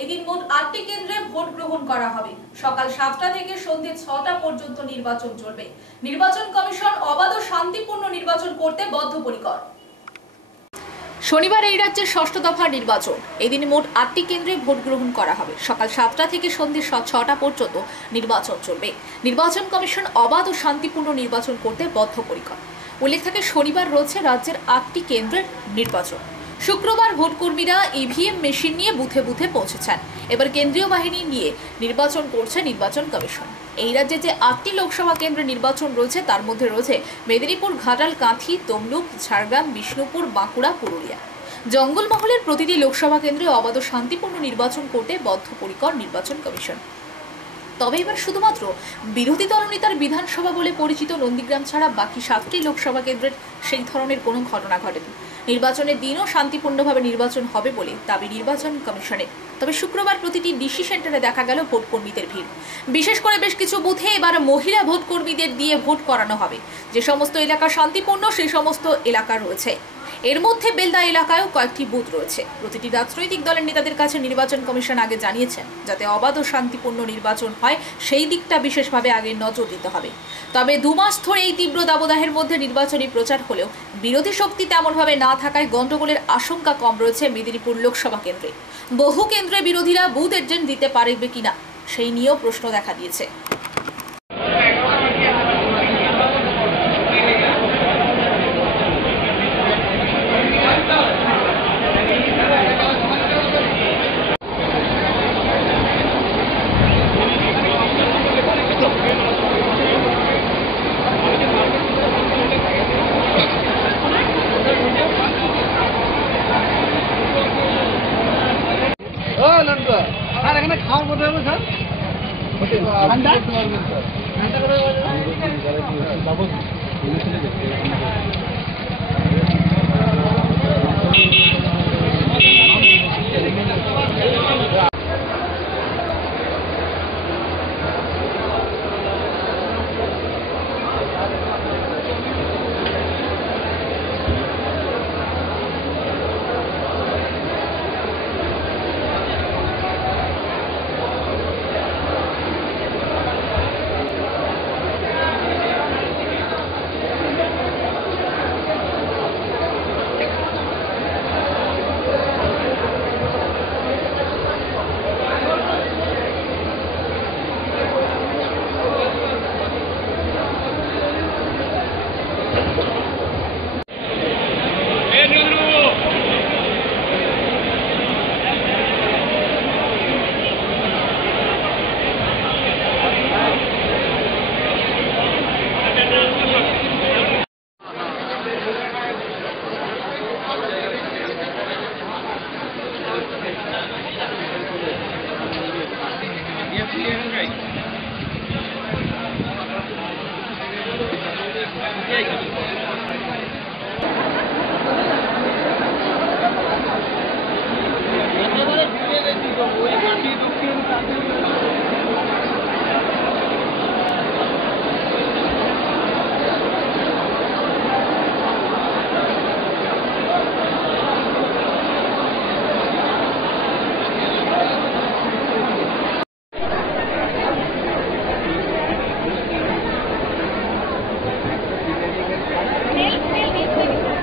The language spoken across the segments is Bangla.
এই দিন মোট 8টি কেন্দ্রে ভোট গ্রহণ করা হবে। সকাল 7টা থেকে সন্ধ্যে 6টা পর্যন্ত নির্বাচন চলবে। নির্বাচন কমিশন অবাধ ও শান্তিপূর্ণ নির্বাচন করতে বদ্ধপরিকর। শনিবার এই রাজ্যের ষষ্ঠ দফার নির্বাচন। এদিন মোট 8টি কেন্দ্রে ভোট গ্রহণ করা হবে। সকাল 7টা থেকে সন্ধ্যে 6টা পর্যন্ত নির্বাচন চলবে। নির্বাচন কমিশন অবাধ ও শান্তিপূর্ণ নির্বাচন করতে বদ্ধপরিকর। উল্লেখ থাকে, শনিবার রয়েছে রাজ্যের 8টি কেন্দ্রের নির্বাচন। শুক্রবার ভোটকর্মীরা ইভিএম মেশিন নিয়ে বুথে বুথে পৌঁছেছেন। এবার কেন্দ্রীয় বাহিনী নিয়ে নির্বাচন করছে নির্বাচন কমিশন। এই রাজ্যে যে 8টি লোকসভা কেন্দ্রে নির্বাচন রয়েছে তার মধ্যে রয়েছে মেদিনীপুর, ঘাটাল, কাঁথি, তমলুক, ঝাড়গ্রাম, বিষ্ণুপুর, বাঁকুড়া, পুরুলিয়া। জঙ্গলমহলের প্রতিটি লোকসভা কেন্দ্রে অবাধ ও শান্তিপূর্ণ নির্বাচন করতে বদ্ধপরিকর নির্বাচন কমিশন। তবে এবার শুধুমাত্র বিরোধী দলনেতার বিধানসভা বলে পরিচিত নন্দীগ্রাম ছাড়া বাকি 7টি লোকসভা কেন্দ্রের সেই ধরনের কোনো ঘটনা ঘটেনি। নির্বাচনের দিনও শান্তিপূর্ণভাবে নির্বাচন হবে বলে দাবি নির্বাচন কমিশনের। তবে শুক্রবার প্রতিটি ডিসি সেন্টারে দেখা গেল ভোটকর্মীদের ভিড়। বিশেষ করে বেশ কিছু বুথে এবার মহিলা ভোটকর্মীদের দিয়ে ভোট করানো হবে। যে সমস্ত এলাকা শান্তিপূর্ণ সেই সমস্ত এলাকা রয়েছে। এর মধ্যে বেলদা এলাকায়ও কয়েকটি বুথ রয়েছে। প্রতিটি রাজনৈতিক দলের নেতাদের কাছে নির্বাচন কমিশন আগে জানিয়েছেন, যাতে অবাধ ও শান্তিপূর্ণ নির্বাচন হয় সেই দিকটা বিশেষভাবে আগে নজর দিতে হবে। তবে 2 মাস ধরে এই তীব্র দাবদাহের মধ্যে নির্বাচনী প্রচার হলেও বিরোধী শক্তি তেমনভাবে না থাকায় গণ্ডগোলের আশঙ্কা কম রয়েছে মেদিনীপুর লোকসভা কেন্দ্রে। বহু কেন্দ্রে বিরোধীরা বুথ এজেন্ট দিতে পারবে কিনা সেই নিয়েও প্রশ্ন দেখা দিয়েছে। স্যার এখানে খাওয়ার কথা হবে স্যার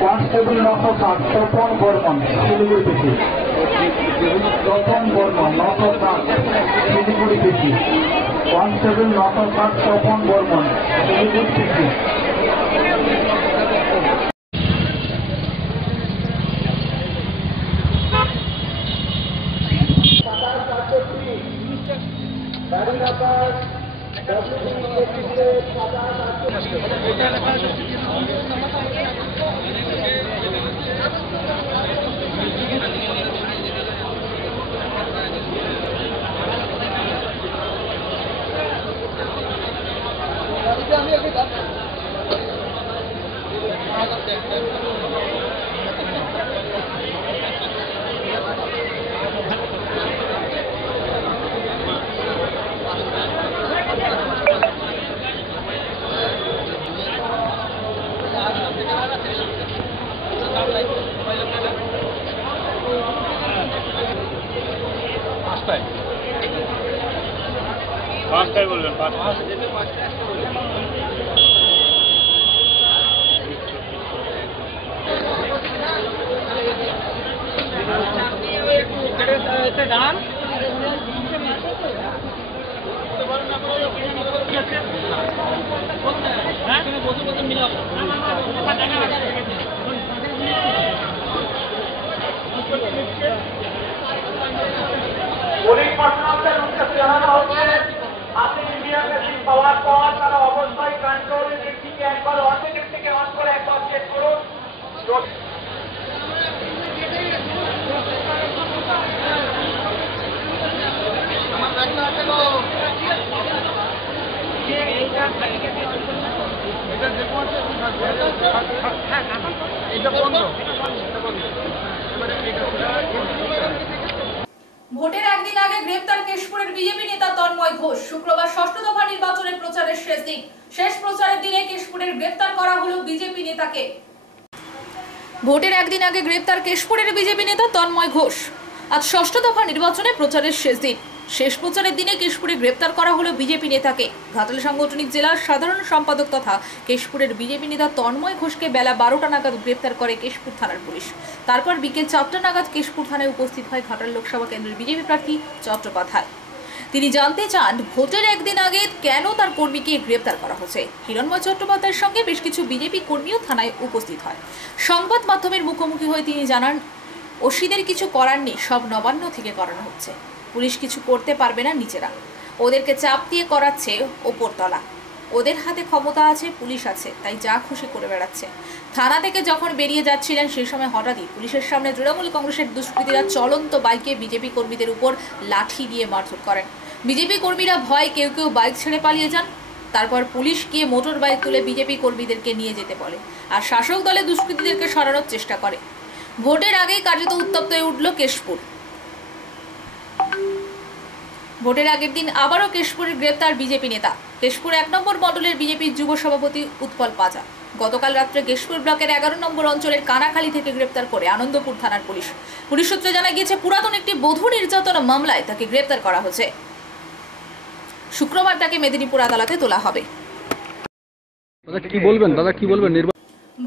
কনস্টেবল 907 তপন বর্মন শিলিগুড়ি থেকে। তপন বর্মন 907 শিলিগুড়ি থেকে। কনস্টেবল 907 তপন বর্মন শিলিগুড়ি থেকে। 5টায় বলবেন 5টায়। পুলিশ পার্সোনালদের উদ্দেশ্যে জানানো হচ্ছে আপনি ইন্ডিয়ান মেশিন পাওয়ার পর তারা অবশ্যই কন্ট্রোল থেকে একবার অনেক থেকে অন করে একবার চেক করুন। ভোটের একদিন আগে গ্রেপ্তার কেশপুরের বিজেপি নেতা তন্ময় ঘোষ। শুক্রবার ষষ্ঠ দফা নির্বাচনের প্রচারের শেষ দিন। শেষ প্রচারের দিনে কেশপুরের গ্রেপ্তার করা হলো বিজেপি নেতাকে। ভোটের একদিন আগে গ্রেপ্তার কেশপুরের বিজেপি নেতা তন্ময় ঘোষ। আজ ষষ্ঠ দফা নির্বাচনে প্রচারের শেষ দিন। শেষ প্রচারের দিনে কেশপুরে গ্রেপ্তার করা হলো বিজেপি নেতাকে। ঘাটাল সাংগঠনিক জেলার সাধারণ সম্পাদক তথা কেশপুরের বিজেপি নেতা তন্ময় ঘোষকে বেলা 12টা নাগাদ গ্রেপ্তার করে কেশপুর থানার পুলিশ। তারপর বিকেল 4টা নাগাদ কেশপুর থানায় উপস্থিত হয় ঘাটাল লোকসভা কেন্দ্রের বিজেপি প্রার্থী চট্টোপাধ্যায়। তিনি জানতে চান ভোটের একদিন আগে কেন তার কর্মীকে গ্রেপ্তার করা হচ্ছে। হিরণময় চট্টোপাধ্যায়ের সঙ্গে বেশ কিছু বিজেপি কর্মীও থানায় উপস্থিত হয়। সংবাদ মাধ্যমের মুখোমুখি হয়ে তিনি জানান, ওসিদের কিছু করার নেই, সব নবান্ন থেকে করানো হচ্ছে। পুলিশ কিছু করতে পারবে না নিজেরা, ওদেরকে চাপ দিয়ে করাচ্ছে ওপরতলা। ওদের হাতে ক্ষমতা আছে, পুলিশ আছে, তাই যা খুশি করে বেড়াচ্ছে। থানা থেকে যখন বেরিয়ে যাচ্ছিলেন সেই সময় হঠাৎই পুলিশের সামনে তৃণমূল কংগ্রেসের দুষ্কৃতীরা চলন্ত বাইকে বিজেপি কর্মীদের উপর লাঠি দিয়ে মারধর করেন। বিজেপি কর্মীরা ভয় কেউ কেউ বাইক ছেড়ে পালিয়ে যান। তারপর পুলিশ গিয়ে মোটর বাইক তুলে বিজেপি কর্মীদেরকে নিয়ে যেতে বলে আর শাসক দলে দুষ্কৃতীদেরকে সরানোর চেষ্টা করে। ভোটের আগেই কার্যত উত্তপ্ত হয়ে উঠল কেশপুর। ভোটের আগের দিন আবারও কেশপুরের গ্রেপ্তার বিজেপি নেতা। কেশপুর 1 নম্বর মণ্ডলের বিজেপির যুব সভাপতি উৎপল পাজা। গতকাল রাত্রে কেশপুর ব্লকের 11 নম্বর অঞ্চলের কানাখালী থেকে গ্রেপ্তার করে আনন্দপুর থানার পুলিশ। পুলিশ সূত্রে জানা গিয়েছে পুরাতন একটি বধূ নির্যাতন মামলায় তাকে গ্রেপ্তার করা হয়েছে। শুক্রবার তাকে মেদিনীপুর আদালতে তোলা হবে। কি বলবেন দাদা, কি বলবেন?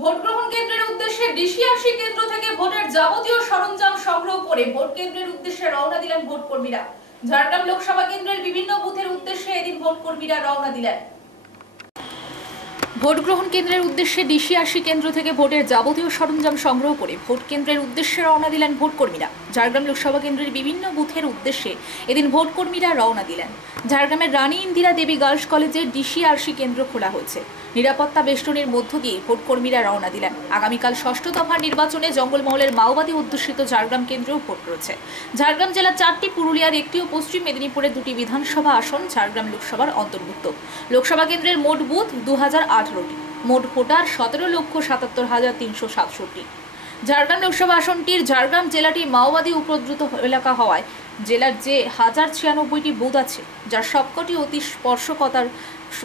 ভোট গ্রহণ কেন্দ্রের উদ্দেশ্যে ডিসিআরসি কেন্দ্র থেকে ভোটের যাবতীয় সরঞ্জাম সংগ্রহ করে ভোট কেন্দ্রের উদ্দেশ্যে রওনা দিলেন ভোট কর্মীরা। ঝাড়গ্রাম লোকসভা কেন্দ্রের বিভিন্ন বুথের উদ্দেশ্যে এদিন ভোট কর্মীরা রওনা দিলেন। ভোট গ্রহণ কেন্দ্রের উদ্দেশ্যে ডিসিআরসি কেন্দ্র থেকে ভোটের যাবতীয় সরঞ্জাম সংগ্রহ করে ভোট কেন্দ্রের উদ্দেশ্যে রওনা দিলেন ভোট কর্মীরা। ঝাড়গ্রাম লোকসভা কেন্দ্রের বিভিন্ন বুথের উদ্দেশ্যে এদিন ভোট কর্মীরা রওনা দিলেন। ঝাড়গ্রামের রানী ইন্দিরা দেবী গার্লস কলেজে ডিসিআরসি কেন্দ্র খোলা হয়েছে। নিরাপত্তা বেষ্টনীর মধ্য দিয়ে ভোট কর্মীরা রওনা দিলেন। আগামীকাল ষষ্ঠ দফার নির্বাচনে জঙ্গলমহলের মাওবাদী অধ্যুষিত ঝাড়গ্রাম কেন্দ্রেও ভোট রয়েছে। ঝাড়গ্রাম জেলার 4টি, পুরুলিয়ার 1টি ও পশ্চিম মেদিনীপুরের 2টি বিধানসভা আসন ঝাড়গ্রাম লোকসভার অন্তর্ভুক্ত। লোকসভা কেন্দ্রের মোট বুথ 2018টি। মোট ভোটার 17,77,367। ঝাড়গ্রাম লোকসভা আসনটির ঝাড়গ্রাম জেলাটি মাওবাদী উপদ্রুত এলাকা হওয়ায় জেলার যে 1096টি বুথ আছে, যার সবকটি অতি স্পর্শকতার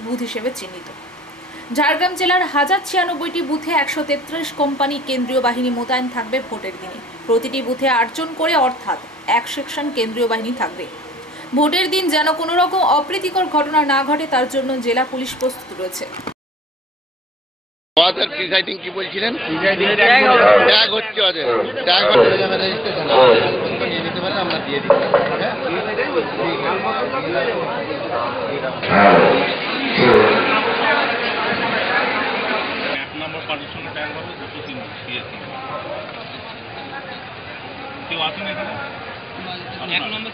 বুথ হিসেবে চিহ্নিত। ঝাড়গ্রাম জেলার 1096টি বুথে 133 কোম্পানি কেন্দ্রীয় বাহিনী মোতায়েন থাকবে ভোটের দিনে। প্রতিটি বুথে 8 জন করে, অর্থাৎ 1 সেকশন কেন্দ্রীয় বাহিনী থাকবে। ভোটের দিন যেন কোনো রকম অপ্রীতিকর ঘটনা না ঘটে তার জন্য জেলা পুলিশ প্রস্তুত রয়েছে। প্রিসাইডিং কি বলছিলেন? ট্যাগ হচ্ছে ওদের, আমরা দিয়ে দিই। পার্টিশনের ট্যাঙ্ক হবে 203 সিএসি। কেউ আসেন এখানে? 1 নম্বর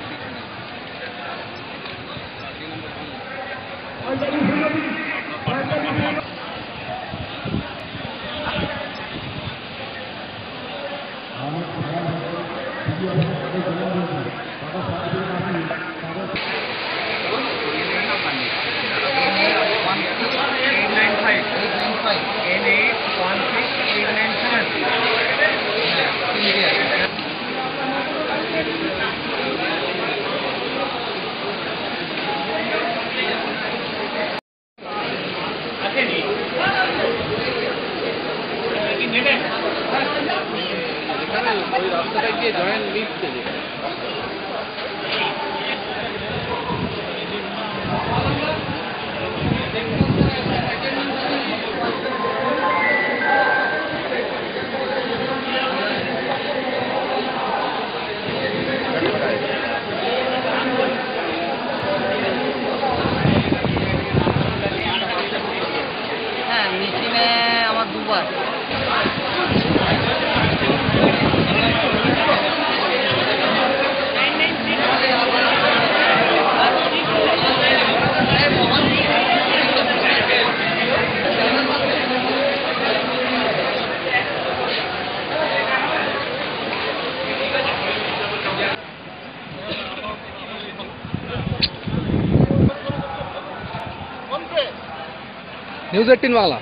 নিউজ 18 বাংলা।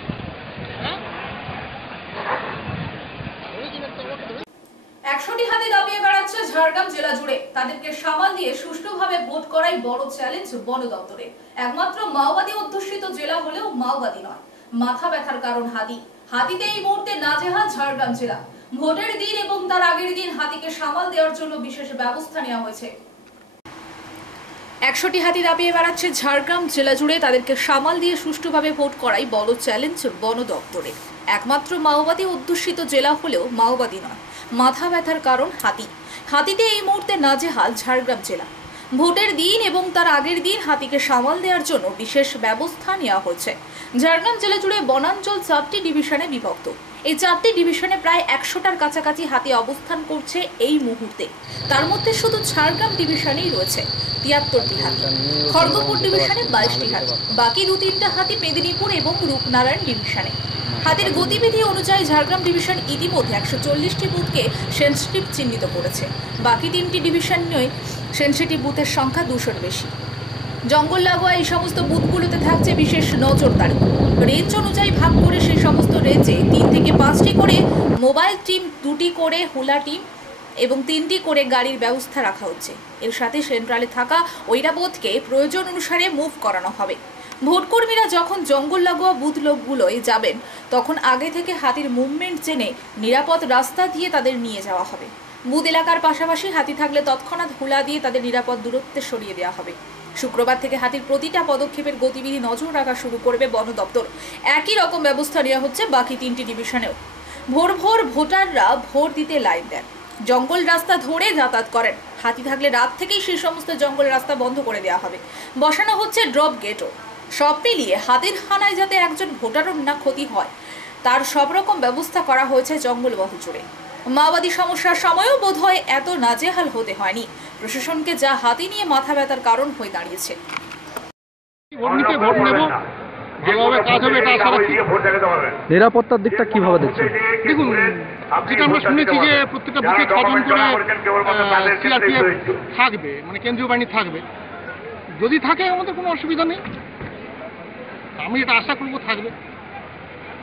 একশোটি হাতি দাবিয়ে বেড়াচ্ছে ঝাড়গ্রাম জেলা জুড়ে। তাদেরকে সামাল দিয়ে সুষ্ঠুভাবে ভোট করাই বড় চ্যালেঞ্জ বন দপ্তরে। একমাত্র মাওবাদী অধ্যুষিত জেলা হলেও মাওবাদী নয়। মাথা ব্যথার কারণ হাতি। হাতিতে এই মুহূর্তে নাজেহাল ঝাড়গ্রাম জেলা। ভোটের দিন এবং তার আগের দিন হাতিকে সামাল দেওয়ার জন্য বিশেষ ব্যবস্থা নেওয়া হয়েছে। 100টি হাতি দাপিয়ে বেড়াচ্ছে ঝাড়গ্রাম জেলা জুড়ে। তাদেরকে সামাল দিয়ে সুষ্ঠুভাবে ভোট করাই বড় চ্যালেঞ্জ বন দপ্তরে। একমাত্র মাওবাদী অধ্যুষিত জেলা হলেও মাওবাদী নয়। মাথা ব্যথার কারণ হাতি। হাতিতে এই মুহূর্তে নাজেহাল ঝাড়গ্রাম জেলা। ভোটের দিন এবং তার আগের দিন হাতিকে সামাল দেওয়ার জন্য বিশেষ ব্যবস্থা নেওয়া হয়েছে। ঝাড়গ্রাম জেলা জুড়ে বনাঞ্চল 4টি ডিভিশনে বিভক্ত। এই 4টি ডিভিশনে প্রায় 100টার কাছাকাছি হাতি অবস্থান করছে এই মুহূর্তে। তার মধ্যে শুধু ঝাড়গ্রাম ডিভিশনেই রয়েছে 73টি হাতি। খড়গপুর ডিভিশনে 22টি হাতি। বাকি 2-3টা হাতি মেদিনীপুর এবং রূপনারায়ণ ডিভিশনে। হাতির গতিবিধি অনুযায়ী ঝাড়গ্রাম ডিভিশন ইতিমধ্যে 140টি বুথকে সেনসিটিভ চিহ্নিত করেছে। বাকি 3টি ডিভিশন নিয়ে সেনসিটিভ বুথের সংখ্যা 200-র বেশি। জঙ্গল লাগোয়া এই সমস্ত বুথগুলোতে থাকছে বিশেষ নজরদারি। রেঞ্জ অনুযায়ী ভাগ করে সেই সমস্ত রেঞ্জে 3 থেকে 5টি করে মোবাইল টিম, 2টি করে হুলা টিম এবং 3টি করে গাড়ির ব্যবস্থা রাখা হচ্ছে। এর সাথে সেন্ট্রালে থাকা ঐরাবতকে প্রয়োজন অনুসারে মুভ করানো হবে। ভোটকর্মীরা যখন জঙ্গল লাগোয়া বুথ লোকগুলোয় যাবেন তখন আগে থেকে হাতির মুভমেন্ট জেনে নিরাপদ রাস্তা দিয়ে তাদের নিয়ে যাওয়া হবে। বুথ এলাকার পাশাপাশি হাতি থাকলে তৎক্ষণাৎ হুলা দিয়ে তাদের নিরাপদ দূরত্বে সরিয়ে দেওয়া হবে। শুক্রবার থেকে হাতির প্রতিটা পদক্ষেপের গতিবিধি নজর রাখা শুরু করবে বন দপ্তর। একই রকম ব্যবস্থা নেওয়া হচ্ছে বাকি 3টি ডিভিশনেও। ভোর ভোর ভোটাররা ভোট দিতে লাইন দেন, জঙ্গল রাস্তা ধরে যাতায়াত করেন। হাতি থাকলে রাত থেকেই সেই সমস্ত জঙ্গল রাস্তা বন্ধ করে দেওয়া হবে। বসানো হচ্ছে ড্রপ গেটও। সব মিলিয়ে হাতির হানায় যাতে একজন ভোটারের না ক্ষতি হয় তার সব রকম ব্যবস্থা করা হয়েছে জঙ্গলমহল জুড়ে। মাওবাদী সমস্যার সময়ও বোধহয় এত নাজেহাল হতে হয়নি। প্রশাসনকে যা হাতি নিয়ে মাথা ব্যথার কারণ হয়ে দাঁড়িয়েছে। নিরাপত্তার দিকটা কিভাবে দেখছেন? দেখুন, যেটা আমরা শুনেছি যে প্রত্যেকটা বুথে 6জন করে সিআরপিএফ থাকবে, মানে কেন্দ্রীয় বাহিনী থাকবে। যদি থাকে আমাদের কোনো অসুবিধা নেই, আমি এটা আশা করবো থাকবে।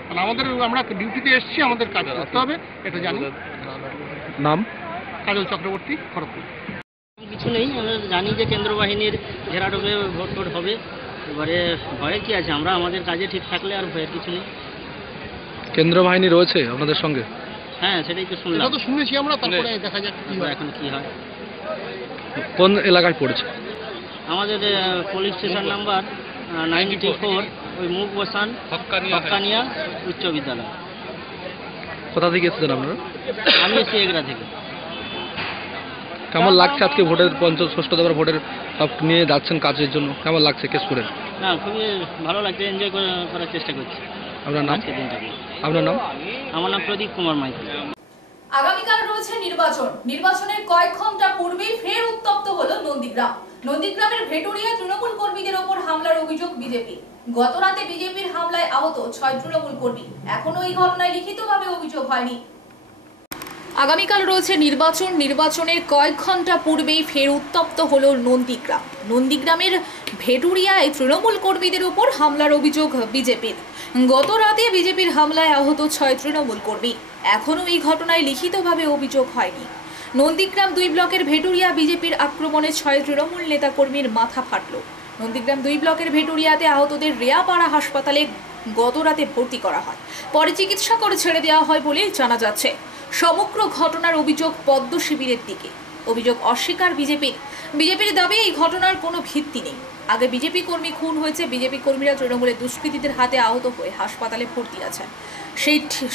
কারণ আমরা ডিউটিতে এসেছি, আমাদের কাজ করতে হবে, এটা জানি। নাম? কাজল চক্রবর্তী, খড়গপুর। কিছু নেই, আমরা জানি যে কেন্দ্র বাহিনীর ঘেরাটোপে ভোট টোট হবে। এবারে ভয়ের কি আছে, আমরা আমাদের কাজে ঠিক থাকলে আর ভয়ের কিছু নেই। কেন্দ্র বাহিনী রয়েছে আপনাদের সঙ্গে? হ্যাঁ, সেটাই তো শুনলাম। এটা তো শুনেছি আমরা, তারপরে দেখা যাক কি হয়। এখন কি হয়। কোন এলাকায় পড়েছে? আমাদের পুলিশ স্টেশন নাম্বার 94, ওই মুখ বসান হক্কানিয়া উচ্চ বিদ্যালয়। কোথা থেকে এসেছেন আপনারা? আমি এসেছি এগরা থেকে। কেমন লাগছে আজকে ভোটের 65 দফার ভোটের সব নিয়ে যাচ্ছেন কাজের জন্য? কেমন লাগছে কেশপুরে? না, খুবই ভালো লাগছে, এনজয় করার চেষ্টা করছি। আপনার নাম? আজকের দিনটাকে। আপনার নাম? আমার নাম প্রদীপ কুমার মাইতি। আগামীকাল রয়েছে নির্বাচন। নির্বাচনের কয়েক ঘন্টা পূর্বেই ফের উত্তপ্ত হলো নন্দীগ্রাম। নন্দীগ্রামের ভেটুরিয়া তৃণমূল কর্মীদের ওপর হামলার অভিযোগ বিজেপি। গত রাতে বিজেপির হামলায় আহত 6 তৃণমূল কর্মী। এখনো এই ঘটনায় লিখিতভাবে অভিযোগ হয়নি। আগামীকাল রয়েছে নির্বাচন। নির্বাচনের কয়েক ঘন্টা পূর্বেই ফের উত্তপ্ত হলো নন্দীগ্রাম। নন্দীগ্রামের ভেটুরিয়ায় তৃণমূল কর্মীদের উপর হামলার অভিযোগ বিজেপির। গত রাতে বিজেপির হামলায় আহত 6 তৃণমূল কর্মী। এখনো এই ঘটনায় লিখিতভাবে অভিযোগ হয়নি। নন্দীগ্রাম 2 ব্লকের ভেটুরিয়া বিজেপির আক্রমণে 6 তৃণমূল নেতাকর্মীর মাথা ফাটল। নন্দীগ্রাম 2 ব্লকের ভেটুরিয়াতে আহতদের রেয়াপাড়া হাসপাতালে গত রাতে ভর্তি করা হয়। পরে চিকিৎসা করে ছেড়ে দেওয়া হয় বলে জানা যাচ্ছে। সমগ্র ঘটনার অভিযোগ পদ্ম শিবিরের দিকে। অভিযোগ অস্বীকার বিজেপির দাবি এই ঘটনার কোনো ভিত্তি নেই। আগে বিজেপি কর্মী খুন হয়েছে, বিজেপি কর্মীরা তৃণমূলের দুষ্কৃতীদের হাতে আহত হয়ে হাসপাতালে ভর্তি আছেন।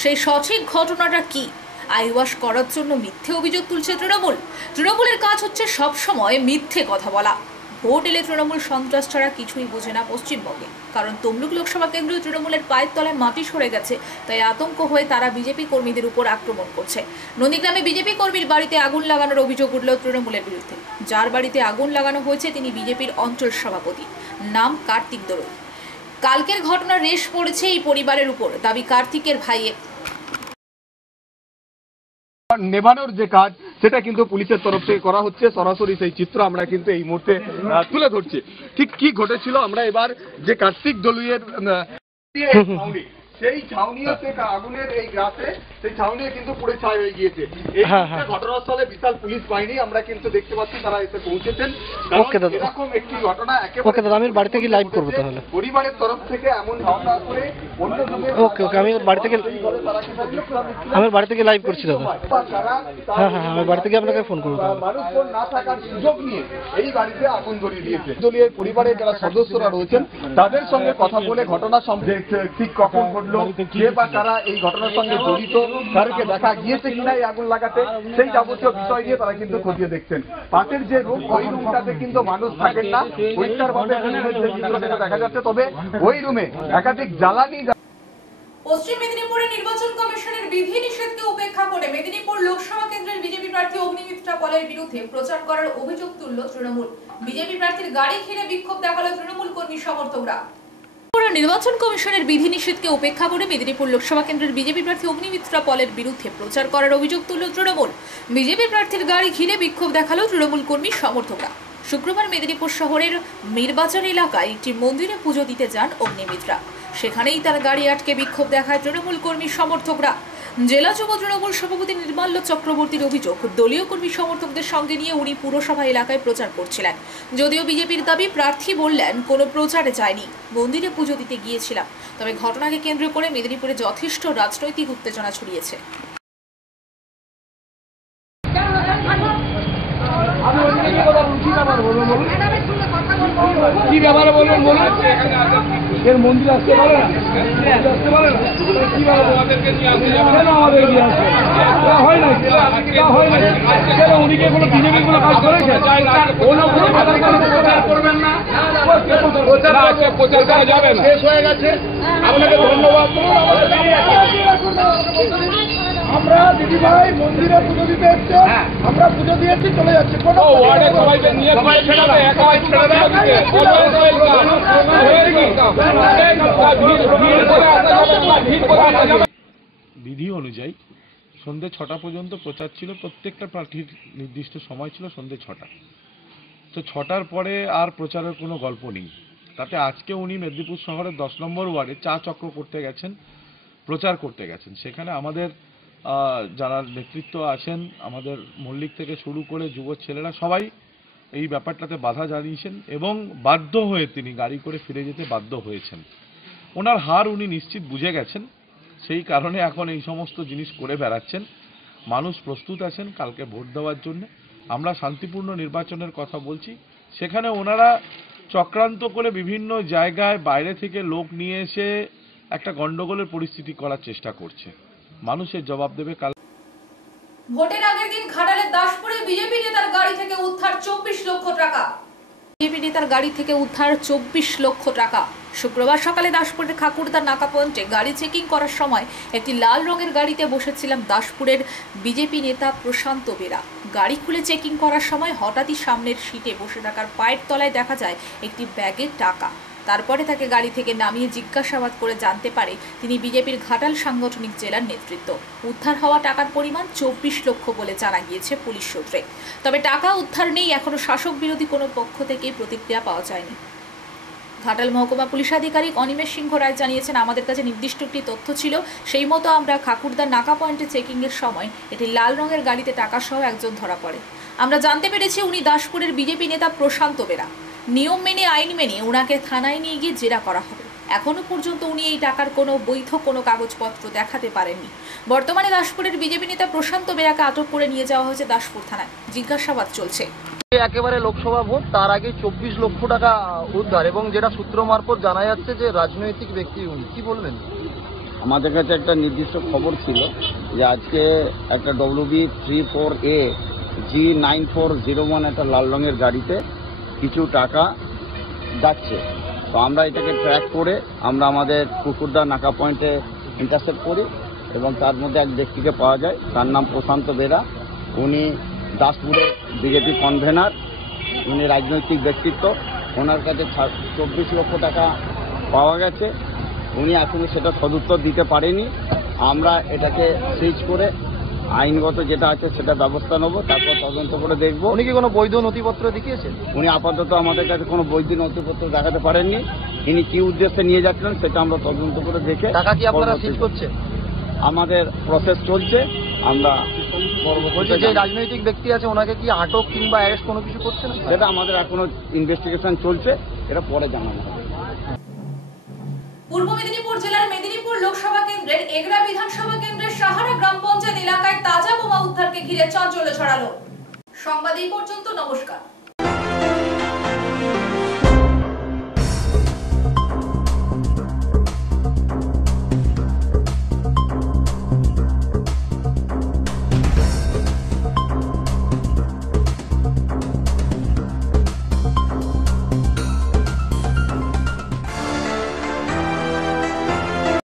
সেই সঠিক ঘটনাটা কি? আইওয়াশ করার জন্য মিথ্যে অভিযোগ তুলছে তৃণমূলের কাজ হচ্ছে সবসময় মিথ্যে কথা বলা। ভোট এলে তৃণমূল সন্ত্রাস ছাড়া কিছুই বোঝে না পশ্চিমবঙ্গে। কারণ তমলুক লোকসভা কেন্দ্রে তৃণমূলের পায়ের তলায় মাটি সরে গেছে, তাই আতঙ্ক হয়ে তারা বিজেপি কর্মীদের উপর আক্রমণ করছে। নন্দীগ্রামে বিজেপি কর্মীর বাড়িতে আগুন লাগানোর অভিযোগ উঠল তৃণমূলের বিরুদ্ধে। যার বাড়িতে আগুন লাগানো হয়েছে তিনি বিজেপির অঞ্চল সভাপতি, নাম কার্তিক দোলই। কালকের ঘটনার রেশ পড়েছে এই পরিবারের উপর, দাবি কার্তিকের ভাইয়ের। নেভানোর যে কাজ সেটা কিন্তু পুলিশের তরফ থেকে করা হচ্ছে। সরাসরি সেই চিত্র আমরা কিন্তু এই মুহূর্তে তুলে ধরছি। ঠিক কি ঘটেছিল আমরা এবার যে কার্তিক দলুইয়ের ছাউনি, সেই ছাউনি হচ্ছে আগুনের এই গ্রাসে, সেই ছাউনি কিন্তু পুড়ে ছাই হয়ে গিয়েছে। এই ঘটনাস্থলে বিশাল পুলিশ বাহিনী আমরা কিন্তু দেখতে পাচ্ছি তারা এসে পৌঁছেছেন। এরকম একটি ঘটনা একেবারে আমি বাড়ি থেকে লাইভ করবো তাহলে। পরিবারের তরফ থেকে এমন ধারণা করে ওকে আমি বাড়ি থেকে লাইভ করছি দাদা। হ্যাঁ আমি বাড়ি থেকে আপনাকে ফোন করবো। মানুষ ফোন না থাকার সুযোগ নিয়ে এই বাড়িতে আগুন ধরিয়ে দিয়েছে। দলীয় পরিবারের যারা সদস্যরা রয়েছেন তাদের সঙ্গে কথা বলে ঘটনা ঠিক কখন ঘটলো, কে বা কারা এই ঘটনার সঙ্গে জড়িত, তাদেরকে দেখা গিয়েছে কিনা এই আগুন লাগাতে, সেই যাবতীয় বিষয় নিয়ে তারা কিন্তু খতিয়ে দেখছেন। পাশের যে রুম, ওই রুমটাতে কিন্তু মানুষ থাকেন না, পরিষ্কারভাবে চিত্রটা দেখা যাচ্ছে। তবে ওই রুমে একাধিক জ্বালানি। পশ্চিম মেদিনীপুরে নির্বাচন কমিশনের বিধি নিষেধকে উপেক্ষা করে মেদিনীপুর লোকসভা কেন্দ্রের বিজেপি প্রার্থী অগ্নিমিত্রা পলের বিরুদ্ধে প্রচার করার অভিযোগ তুলল তৃণমূল। বিজেপি প্রার্থীর গাড়ি ঘিরে বিক্ষোভ দেখালো তৃণমূল কর্মী সমর্থকরা। নির্বাচন কমিশনের বিধি নিষেধকে উপেক্ষা করে মেদিনীপুর লোকসভা কেন্দ্রের বিজেপি প্রার্থী অগ্নিমিত্রা পলের বিরুদ্ধে প্রচার করার অভিযোগ তুলল তৃণমূল। বিজেপি প্রার্থীর গাড়ি ঘিরে বিক্ষোভ দেখালো তৃণমূল কর্মী সমর্থকরা। শুক্রবার মেদিনীপুর শহরের নির্বাচন এলাকায় একটি মন্দিরে পুজো দিতে যান অগ্নিমিত্রা। সেখানেই তার গাড়ি আটকে বিক্ষোভ দেখায় তৃণমূল কর্মী সমর্থকরা। জেলা যুব তৃণমূল সভাপতি নির্মাল্য চক্রবর্তীর অভিযোগ, দলীয় কর্মী সমর্থকদের সঙ্গে নিয়ে উনি পুরসভা এলাকায় প্রচার করছিলেন। যদিও বিজেপির দাবি, প্রার্থী বললেন কোনো প্রচারে যায়নি, মন্দিরে পুজো দিতে গিয়েছিলাম। তবে ঘটনাকে কেন্দ্র করে মেদিনীপুরে যথেষ্ট রাজনৈতিক উত্তেজনা ছড়িয়েছে। কি ব্যাপারে বলবেন বলুন? এর মন্দির আসতে পারে না, আসতে পারে না, কি ব্যাপারে আমাদেরকে নিয়ে আমাদের হয় না, হয় না। উনি কি কোনো বিজেপি কোনো কাজ করেছে? করবেন না, প্রচার করা যাবে না, শেষ হয়ে গেছে। আপনাকে ধন্যবাদ। আমরা দিদি ভাই মন্দিরে পুজো দিতে এসছে, আমরা পুজো দিয়েছি, চলে যাচ্ছি। বিধি অনুযায়ী সন্ধ্যে 6টা পর্যন্ত প্রচার ছিল। প্রত্যেকটা প্রার্থীর নির্দিষ্ট সময় ছিল সন্ধ্যে 6টা। তো 6টার পরে আর প্রচারের কোনো গল্প নেই। তাতে আজকে উনি মেদিনীপুর শহরের 10 নম্বর ওয়ার্ডে চা চক্র করতে গেছেন, প্রচার করতে গেছেন। সেখানে আমাদের যারা নেতৃত্ব আছেন, আমাদের মল্লিক থেকে শুরু করে যুব ছেলেরা সবাই এই ব্যাপারটাতে বাধা জানিয়েছেন এবং বাধ্য হয়ে তিনি গাড়ি করে ফিরে যেতে বাধ্য হয়েছেন। ওনার হার উনি নিশ্চিত বুঝে গেছেন, সেই কারণে এখন এই সমস্ত জিনিস করে বেড়াচ্ছেন। মানুষ প্রস্তুত আছেন কালকে ভোট দেওয়ার জন্য। আমরা শান্তিপূর্ণ নির্বাচনের কথা বলছি, সেখানে ওনারা চক্রান্ত করে বিভিন্ন জায়গায় বাইরে থেকে লোক নিয়ে এসে একটা গন্ডগোলের পরিস্থিতি করার চেষ্টা করছে। মানুষের জবাব দেবে কাল। ভোটের আগের দিন ঘাটালের দাসপুরে বিজেপি নেতার গাড়ি থেকে উদ্ধার 24 লক্ষ টাকা। বিজেপি নেতার গাড়ি থেকে উদ্ধার 24 লক্ষ টাকা। শুক্রবার সকালে দাসপুরের খাকুড়দা নাকা পয়েন্টে গাড়ি চেকিং করার সময় একটি লাল রঙের গাড়িতে বসেছিলাম দাসপুরের বিজেপি নেতা প্রশান্ত বেরা। গাড়ি খুলে চেকিং করার সময় হঠাৎই সামনের সিটে বসে থাকার পায়ের তলায় দেখা যায় একটি ব্যাগে টাকা। তারপরে তাকে গাড়ি থেকে নামিয়ে জিজ্ঞাসাবাদ করে জানতে পারে তিনি বিজেপির ঘাটাল সাংগঠনিক জেলার নেতৃত্ব। উদ্ধার হওয়া টাকার পরিমাণ 24 লক্ষ বলে জানা গিয়েছে পুলিশ সূত্রে। তবে টাকা উদ্ধার নেই, এখনো শাসক বিরোধী কোনো পক্ষ থেকেই প্রতিক্রিয়া পাওয়া যায়নি। ঘাটাল মহকুমা পুলিশ আধিকারিক অনিমেষ সিংহ রায় জানিয়েছেন, আমাদের কাছে নির্দিষ্ট একটি তথ্য ছিল, সেই মতো আমরা খাকুড়দার নাকা পয়েন্টে চেকিংয়ের সময় একটি লাল রঙের গাড়িতে টাকা সহ একজন ধরা পড়ে। আমরা জানতে পেরেছি উনি দাসপুরের বিজেপি নেতা প্রশান্ত বেরা। নিয়ম মেনে, আইন মেনে ওনাকে থানায় নিয়ে গিয়ে জেরা করা হবে। এখনো পর্যন্ত উনি এই টাকার কোনো বৈধ কোনো কাগজপত্র দেখাতে পারেননি। বর্তমানে দাসপুরের বিজেপি নেতা প্রশান্ত বেরাকে আটক করে নিয়ে যাওয়া হয়েছে দাসপুর থানায়, জিজ্ঞাসাবাদ চলছে। একেবারে লোকসভা ভোট, তার আগে 24 লক্ষ টাকা উদ্ধার, এবং যেটা সূত্র মারফত জানা যাচ্ছে যে রাজনৈতিক ব্যক্তি উনি, কি বলবেন? আমাদের কাছে একটা নির্দিষ্ট খবর ছিল যে আজকে একটা WB34A G9401 একটা লাল রঙের গাড়িতে কিছু টাকা যাচ্ছে। তো আমরা এটাকে ট্র্যাক করে আমরা আমাদের কুকুরদা নাকা পয়েন্টে ইন্টারসেপ্ট করি এবং তার মধ্যে এক ব্যক্তিকে পাওয়া যায়, তার নাম প্রশান্ত বেরা। উনি দাসপুরে বিজেপি কনভেনার, উনি রাজনৈতিক ব্যক্তিত্ব। ওনার কাছে 24 লক্ষ টাকা পাওয়া গেছে। উনি এখনও সেটা সদুত্তর দিতে পারেনি। আমরা এটাকে সিজ করে আইনগত যেটা আছে সেটা ব্যবস্থা নেবো, তারপর তদন্ত করে দেখবো। উনি কি কোনো বৈধ নথিপত্র দেখিয়েছেন? উনি আপাতত আমাদের কাছে কোনো বৈধ নথিপত্র দেখাতে পারেননি। ইনি কি উদ্দেশ্যে নিয়ে যাচ্ছেন সেটা আমরা তদন্ত করে দেখে টাকা কি আপনারা সিজ করছেন? আমাদের প্রসেস চলছে। আমরা বলছি যে রাজনৈতিক ব্যক্তি আছে ওনাকে কি আটক কিংবা অ্যারেস্ট কোনো কিছু করছেন? সেটা আমাদের এখনো ইনভেস্টিগেশন চলছে, এটা পরে জানানো হবে। পূর্ব মেদিনীপুর জেলার মেদিনীপুর লোকসভা কেন্দ্রের এগরা বিধানসভা কেন্দ্রের সাহারা গ্রাম পঞ্চায়েত এলাকায় তাজা বোমা উদ্ধারকে ঘিরে চাঞ্চল্য ছড়ালো। সংবাদ এই পর্যন্ত, নমস্কার।